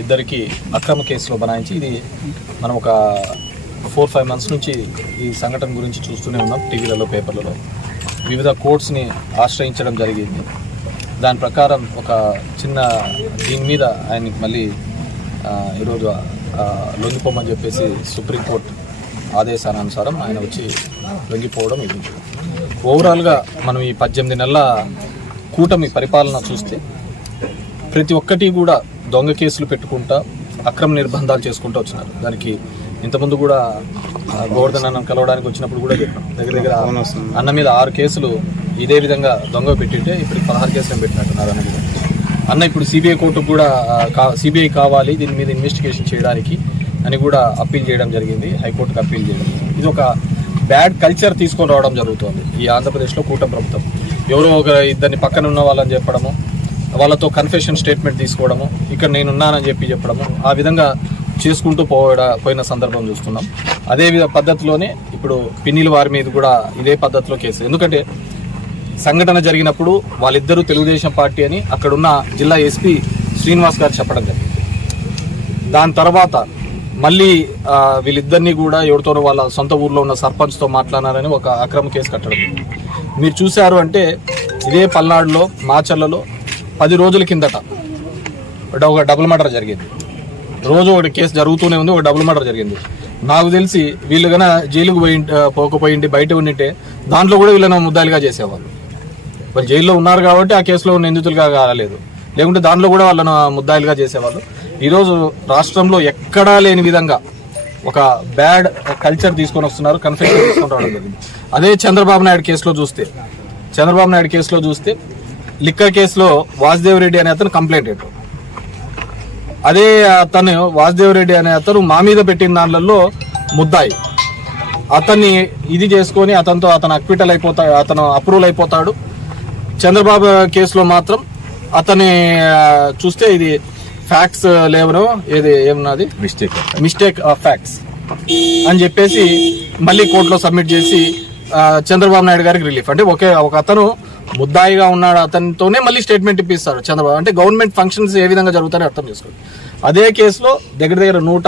ఇద్దరికి అక్రమ కేసులో బనాయించి ఇది మనం ఒక 4-5 months నుంచి ఈ సంఘటన గురించి చూస్తూనే ఉన్నాం. టీవీలలో, పేపర్లలో వివిధ కోర్ట్స్ని ఆశ్రయించడం జరిగింది. దాని ప్రకారం ఒక చిన్న దీని మీద ఆయనకి మళ్ళీ ఈరోజు లొంగిపోమని చెప్పేసి సుప్రీంకోర్టు ఆదేశానుసారం ఆయన వచ్చి లొంగిపోవడం ఇది. ఓవరాల్గా మనం ఈ 18 నెలల కూటమి పరిపాలన చూస్తే ప్రతి ఒక్కటి కూడా దొంగ కేసులు పెట్టుకుంటా అక్రమ నిర్బంధాలు చేసుకుంటూ వచ్చినారు. దానికి ఇంతకుముందు కూడా గోవర్ధన్ అన్న కలవడానికి వచ్చినప్పుడు కూడా చెప్పాం, దగ్గర అన్న మీద 6 కేసులు ఇదే విధంగా దొంగ పెట్టింటే ఇప్పుడు 16 కేసులు పెట్టినట్టున్నారు అన్న మీద. అన్న ఇప్పుడు సిబిఐ కోర్టుకు కూడా సిబిఐ కావాలి దీని మీద ఇన్వెస్టిగేషన్ చేయడానికి అని కూడా అప్పీల్ చేయడం జరిగింది, హైకోర్టుకు అప్పీల్ చేయడం. ఇది ఒక బ్యాడ్ కల్చర్ తీసుకొని రావడం జరుగుతుంది ఈ ఆంధ్రప్రదేశ్లో కూటమి ప్రభుత్వం. ఎవరో ఒక ఇద్దరిని పక్కన ఉన్న వాళ్ళని చెప్పడము, వాళ్ళతో కన్ఫెషన్ స్టేట్మెంట్ తీసుకోవడము, ఇక్కడ నేనున్నానని చెప్పడము, ఆ విధంగా చేసుకుంటూ పోయిన సందర్భం చూస్తున్నాం. అదే పద్ధతిలోనే ఇప్పుడు పిన్నిల వారి మీద కూడా ఇదే పద్ధతిలో కేసు. ఎందుకంటే సంఘటన జరిగినప్పుడు వాళ్ళిద్దరూ తెలుగుదేశం పార్టీ అని అక్కడున్న జిల్లా ఎస్పీ శ్రీనివాస్ గారు చెప్పడం జరిగింది. దాని తర్వాత మళ్ళీ వీళ్ళిద్దరినీ కూడా ఎవరితోనో వాళ్ళ సొంత ఊర్లో ఉన్న సర్పంచ్తో మాట్లాడారని ఒక అక్రమ కేసు కట్టడం. మీరు చూశారు అంటే ఇదే పల్నాడులో మాచర్లలో 10 రోజుల కిందట ఒక డబుల్ మర్డర్ జరిగింది. రోజు ఒకటి కేసు జరుగుతూనే ఉంది, ఒక డబుల్ మర్డర్ జరిగింది. నాకు తెలిసి వీళ్ళు కన్నా జైలుకు పోకపోయింటి బయట ఉండింటే దాంట్లో కూడా వీళ్ళని ముద్దాయిలుగా చేసేవాళ్ళు. వాళ్ళు జైల్లో ఉన్నారు కాబట్టి ఆ కేసులో నిందితులుగా కాలేదు, లేకుంటే దాంట్లో కూడా వాళ్ళను ముద్దాయిలుగా చేసేవాళ్ళు. ఈరోజు రాష్ట్రంలో ఎక్కడా లేని విధంగా ఒక బ్యాడ్ కల్చర్ తీసుకొని వస్తున్నారు, కన్ఫ్యూజన్ తీసుకొని రావడం జరిగింది. అదే చంద్రబాబు నాయుడు కేసులో చూస్తే లిక్కర్ కేసులో వాసుదేవ్ రెడ్డి అనే అతను కంప్లైంట్ పెట్టాడు. అదే అతను వాసుదేవ్ రెడ్డి అనే అతను మా మీద పెట్టిన దాంట్లో ముద్దాయి. అతన్ని ఇది చేసుకొని అతను అక్విటల్ అయిపోతాడు, అతను అప్రూవల్ అయిపోతాడు. చంద్రబాబు కేసులో మాత్రం అతని చూస్తే ఇది ఫ్యాక్ట్స్ లేవను, ఇది ఏమన్నది మిస్టేక్ ఆఫ్ ఫ్యాక్ట్స్ అని చెప్పేసి మళ్ళీ కోర్టులో సబ్మిట్ చేసి చంద్రబాబు నాయుడు గారికి రిలీఫ్. అంటే ఒక అతను ముద్దాయిగా ఉన్నాడు, అతనితోనే మళ్ళీ స్టేట్మెంట్ ఇప్పిస్తారు చంద్రబాబు. అంటే గవర్నమెంట్ ఫంక్షన్స్ ఏ విధంగా జరుగుతాయో అర్థం చేసుకోండి. అదే కేసులో దగ్గర 100